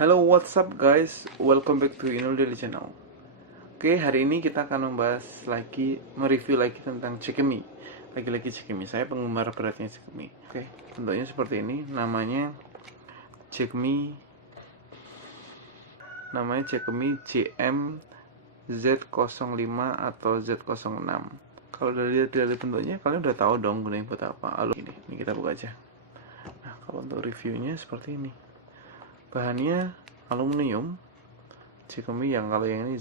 Halo, what's up guys? Welcome back to INULDELI channel. Oke, hari ini kita akan mereview lagi tentang Jakemy. Lagi-lagi Jakemy. Saya penggemar beratnya Jakemy. Oke, bentuknya seperti ini. Namanya Jakemy JM Z05 atau Z06. Kalau dari bentuknya kalian udah tahu dong gunanya buat apa. Lalu ini kita buka aja. Nah, kalau untuk reviewnya seperti ini. Bahannya aluminium Jakemy, yang kalau yang ini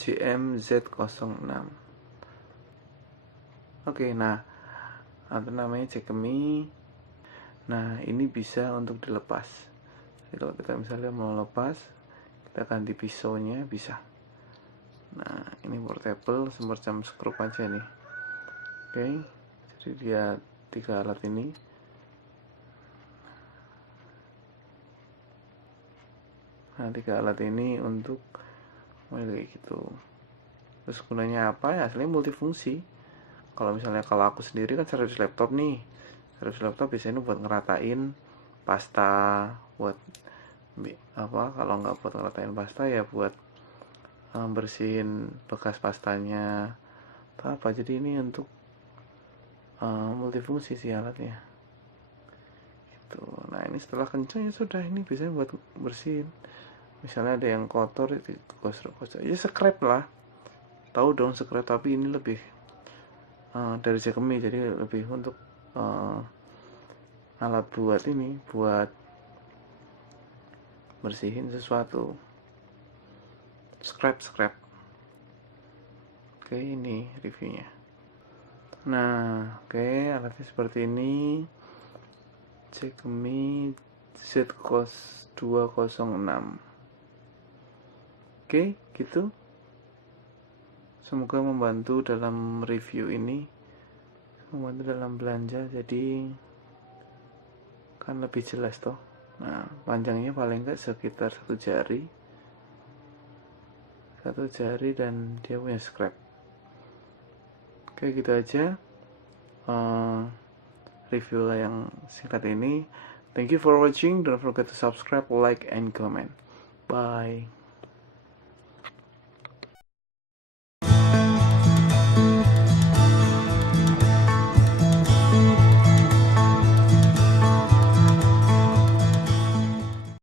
JM Z06. Oke, nah namanya Jakemy. Nah, ini bisa untuk dilepas. Jadi kalau kita misalnya mau lepas, kita ganti pisaunya bisa. Nah, ini portable, semacam skrup aja nih. Oke, jadi dia 3 alat ini. Nah, 3 alat ini untuk kayak gitu. Terus gunanya apa ya? Aslinya multifungsi. Kalau aku sendiri kan servis laptop nih. Servis laptop biasanya buat ngeratain pasta, buat apa? Kalau nggak buat ngeratain pasta ya buat bersihin bekas pastanya atau apa. Jadi ini untuk multifungsi sih alatnya. Gitu. Nah, ini setelah kencang ya sudah, ini bisa buat bersihin. Misalnya ada yang kotor itu gosok ya scrap lah, tahu dong scrap, tapi ini lebih dari Jakemy, jadi lebih untuk alat buat ini, buat bersihin sesuatu, scrap. Oke, ini reviewnya. Nah, oke, alatnya seperti ini, Jakemy Z206. Oke, gitu. Semoga membantu dalam review ini, membantu dalam belanja, jadi kan lebih jelas toh. Nah, panjangnya paling enggak sekitar 1 jari, dan dia punya scrap. Oke, gitu aja review yang singkat ini. Thank you for watching. Don't forget to subscribe, like, and comment. Bye.